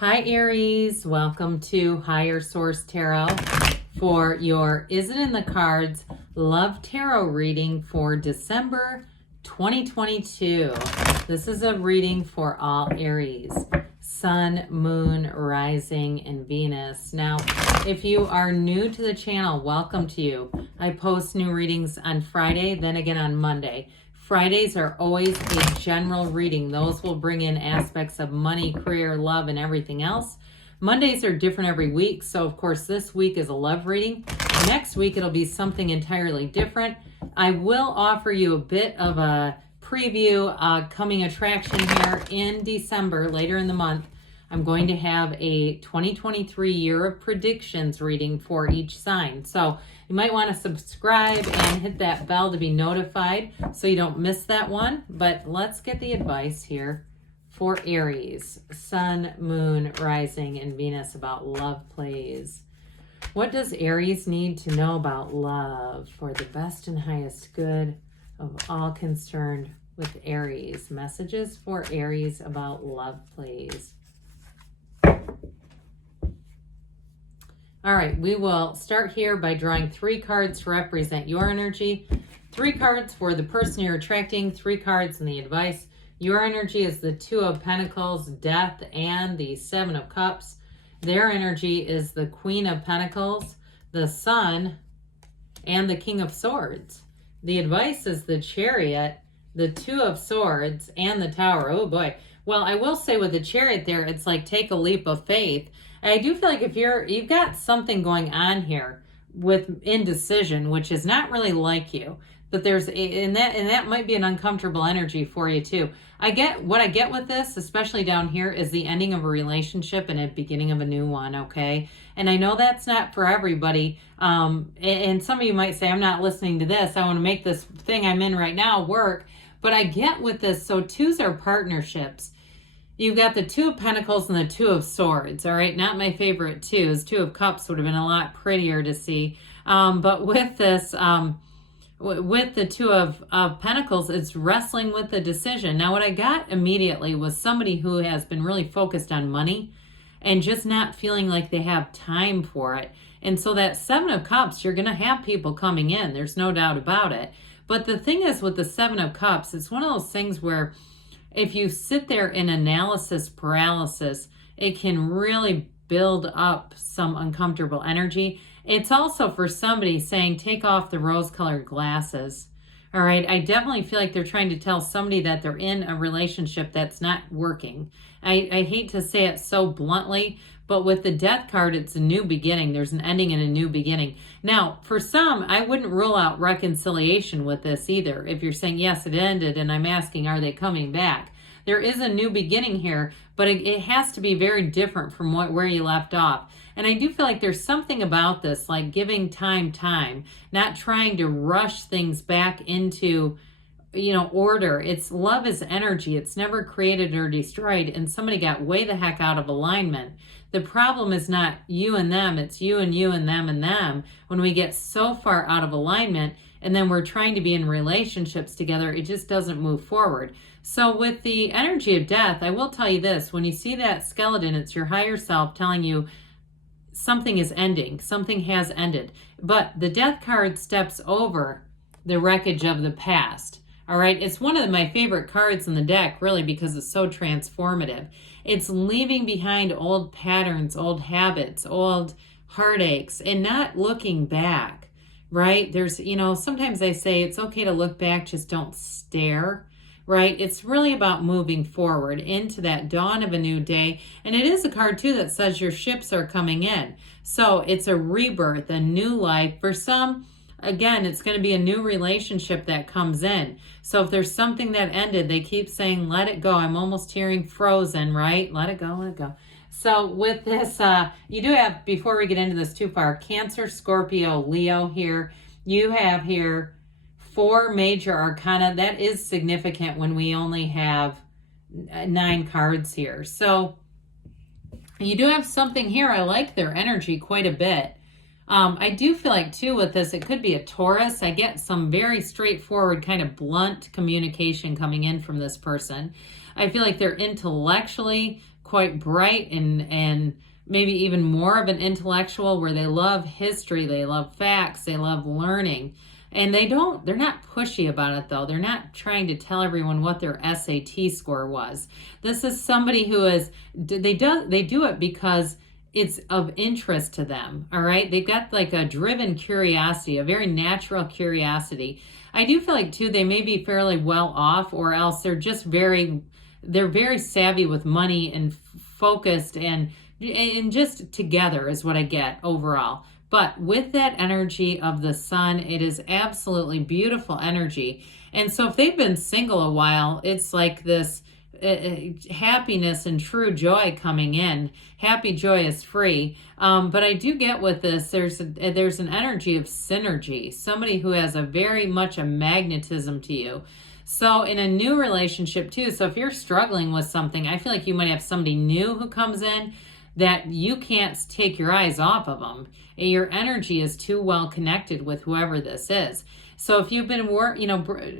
Hi Aries, welcome to Higher Source Tarot for your Is It in the Cards Love Tarot reading for December 2022. This is a reading for all Aries, Sun, Moon, Rising, and Venus. Now, if you are new to the channel, welcome to you. I post new readings on Friday, then again on Monday. Fridays are always a general reading. Those will bring in aspects of money, career, love, and everything else. Mondays are different every week. So, of course, this week is a love reading. Next week, it'll be something entirely different. I will offer you a bit of a preview, coming attraction here in December, later in the month. I'm going to have a 2023 year of predictions reading for each sign. So you might want to subscribe and hit that bell to be notified so you don't miss that one. But let's get the advice here for Aries, Sun, Moon, Rising, and Venus about love plays. What does Aries need to know about love for the best and highest good of all concerned with Aries? Messages for Aries about love plays. All right, we will start here by drawing 3 cards to represent your energy. 3 cards for the person you're attracting, 3 cards in the advice. Your energy is the 2 of Pentacles, Death, and the 7 of Cups. Their energy is the Queen of Pentacles, the Sun, and the King of Swords. The advice is the Chariot, the 2 of Swords, and the Tower. Oh boy. Well, I will say with the Chariot there, it's like take a leap of faith. I do feel like if you've got something going on here with indecision, which is not really like you, but there's and that might be an uncomfortable energy for you too. What I get with this, especially down here, is the ending of a relationship and a beginning of a new one, okay? And I know that's not for everybody. And some of you might say, I'm not listening to this. I want to make this thing I'm in right now work. But I get with this, so 2s are partnerships. You've got the 2 of Pentacles and the 2 of Swords, all right? Not my favorite 2s. 2 of Cups would have been a lot prettier to see. But with this, with the 2 of Pentacles, it's wrestling with the decision. Now, what I got immediately was somebody who has been really focused on money and just not feeling like they have time for it. And so that 7 of Cups, you're going to have people coming in. There's no doubt about it. But the thing is with the 7 of Cups, it's one of those things where if you sit there in analysis paralysis, it can really build up some uncomfortable energy. It's also for somebody saying, take off the rose-colored glasses. All right, I definitely feel like they're trying to tell somebody that they're in a relationship that's not working. I hate to say it so bluntly, but with the Death card, it's a new beginning. There's an ending and a new beginning. Now, for some, I wouldn't rule out reconciliation with this either. If you're saying, yes, it ended, and I'm asking, are they coming back? There is a new beginning here, but it has to be very different from where you left off. And I do feel like there's something about this, like giving time, not trying to rush things back into, order. Love is energy. It's never created or destroyed. And somebody got way the heck out of alignment. The problem is not you and them. It's you and them and them. When we get so far out of alignment and then we're trying to be in relationships together, it just doesn't move forward. So with the energy of Death, I will tell you this. When you see that skeleton, it's your higher self telling you something is ending. Something has ended. But the Death card steps over the wreckage of the past. All right, it's one of my favorite cards in the deck, really, because it's so transformative. It's leaving behind old patterns, old habits, old heartaches, and not looking back, right? There's, sometimes I say it's okay to look back, just don't stare, right? It's really about moving forward into that dawn of a new day. And it is a card, too, that says your ships are coming in. So it's a rebirth, a new life. For some, again, it's going to be a new relationship that comes in. So if there's something that ended, they keep saying, let it go. I'm almost hearing Frozen, right? Let it go, let it go. So with this, you do have, before we get into this too far, Cancer, Scorpio, Leo here. You have here 4 major arcana. That is significant when we only have 9 cards here. So you do have something here. I like their energy quite a bit. I do feel like, too, with this, it could be a Taurus. I get some very straightforward, kind of blunt communication coming in from this person. I feel like they're intellectually quite bright and maybe even more of an intellectual, where they love history, they love facts, they love learning. And they're not pushy about it though. They're not trying to tell everyone what their SAT score was. This is somebody who they do it because it's of interest to them. All right. They've got like a driven curiosity, a very natural curiosity. I do feel like too, they may be fairly well off, or else they're very savvy with money and focused and just together is what I get overall. But with that energy of the sun, it is absolutely beautiful energy. And so if they've been single a while, it's like this happiness and true joy coming in. Happy, joy is free. But I do get with this, there's an energy of synergy. Somebody who has very much a magnetism to you. So in a new relationship too, so if you're struggling with something, I feel like you might have somebody new who comes in that you can't take your eyes off of them. Your energy is too well connected with whoever this is. So if you've been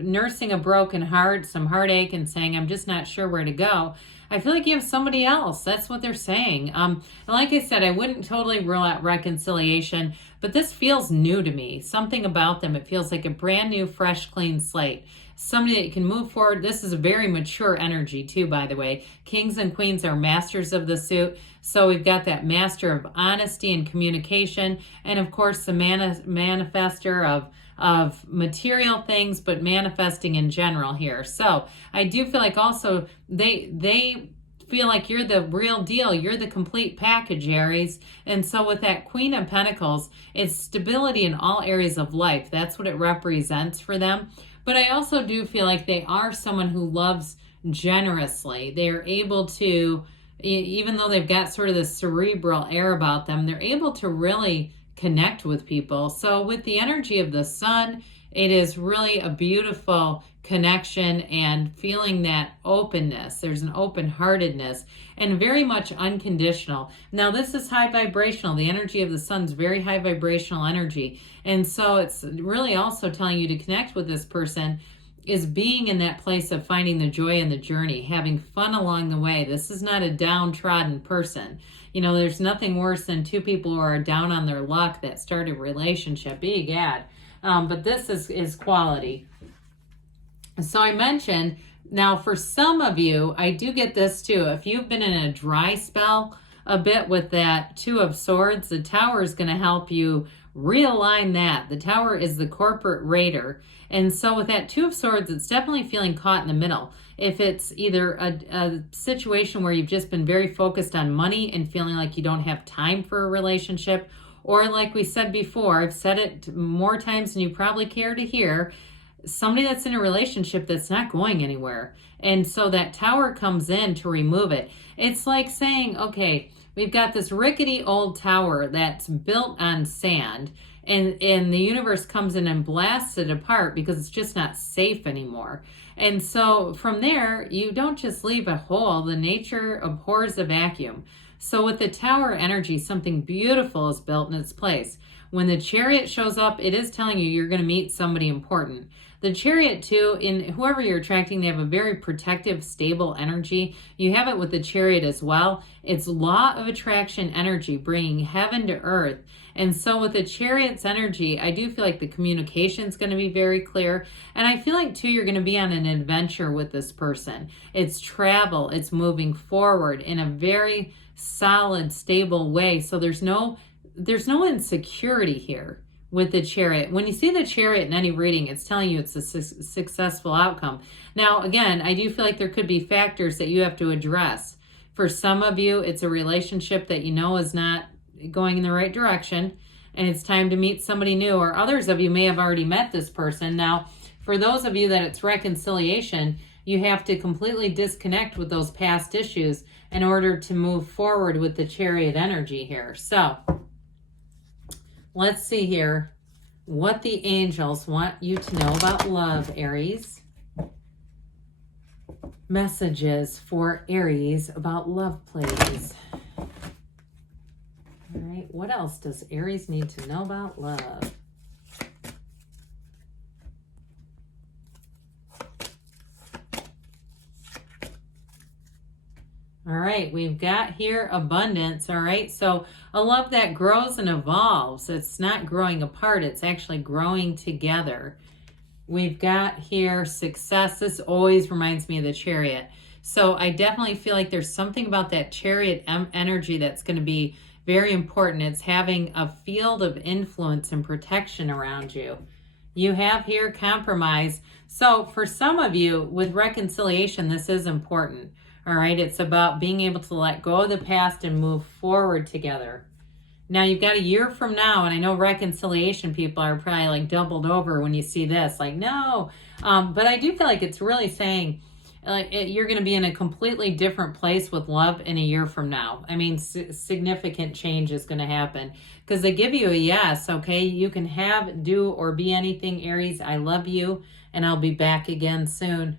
nursing a broken heart, some heartache, and saying, I'm just not sure where to go, I feel like you have somebody else. That's what they're saying. And like I said, I wouldn't totally rule out reconciliation, but this feels new to me. Something about them, it feels like a brand new, fresh, clean slate. Somebody that can move forward. This is a very mature energy too, by the way. Kings and queens are masters of the suit. So we've got that master of honesty and communication. And of course, the manifester of material things, but manifesting in general here. So I do feel like also they feel like you're the real deal. You're the complete package, Aries. And so with that Queen of Pentacles, it's stability in all areas of life. That's what it represents for them. But I also do feel like they are someone who loves generously. They are able to, even though they've got sort of this cerebral air about them, they're able to really connect with people. So with the energy of the sun, it is really a beautiful connection and feeling that openness. There's an open-heartedness and very much unconditional. Now this is high vibrational. The energy of the sun's very high vibrational energy. And so it's really also telling you to connect with this person is being in that place of finding the joy in the journey, having fun along the way. This is not a downtrodden person. You know, there's nothing worse than two people who are down on their luck that start a relationship. Egad. But this is quality. So I mentioned, now for some of you, I do get this too. If you've been in a dry spell a bit with that Two of Swords, the Tower is going to help you realign that. The Tower is the corporate raider. And so with that Two of Swords, it's definitely feeling caught in the middle. If it's either a situation where you've just been very focused on money and feeling like you don't have time for a relationship, or like we said before, I've said it more times than you probably care to hear, somebody that's in a relationship that's not going anywhere. And so that Tower comes in to remove it. It's like saying, okay, we've got this rickety old tower that's built on sand, and the universe comes in and blasts it apart because it's just not safe anymore. And so from there, you don't just leave a hole. The nature abhors a vacuum. So with the Tower energy, something beautiful is built in its place. When the Chariot shows up, it is telling you you're going to meet somebody important. The Chariot too, in whoever you're attracting, they have a very protective, stable energy. You have it with the Chariot as well. It's law of attraction energy, bringing heaven to earth. And so with the Chariot's energy, I do feel like the communication is going to be very clear. And I feel like too, you're going to be on an adventure with this person. It's travel. It's moving forward in a very solid, stable way. So there's no insecurity here with the Chariot. When you see the Chariot in any reading, it's telling you it's a successful outcome. Now, again, I do feel like there could be factors that you have to address. For some of you, it's a relationship that you know is not going in the right direction, and it's time to meet somebody new, or others of you may have already met this person. Now, for those of you that it's reconciliation, you have to completely disconnect with those past issues in order to move forward with the Chariot energy here. So let's see here what the angels want you to know about love, Aries. Messages for Aries about love, please. All right, what else does Aries need to know about love? All All right, we've got here abundance. All right, so a love that grows and evolves. It's not growing apart, it's actually growing together. We've got here success. This always reminds me of the Chariot. So I definitely feel like there's something about that Chariot energy that's going to be very important. It's having a field of influence and protection around you. You have here compromise. So for some of you with reconciliation, this is important. All right, it's about being able to let go of the past and move forward together. Now you've got a year from now, and I know reconciliation people are probably like doubled over when you see this, like, no. But I do feel like it's really saying you're going to be in a completely different place with love in a year from now. I mean, significant change is going to happen because they give you a yes, okay? You can have, do, or be anything, Aries. I love you, and I'll be back again soon.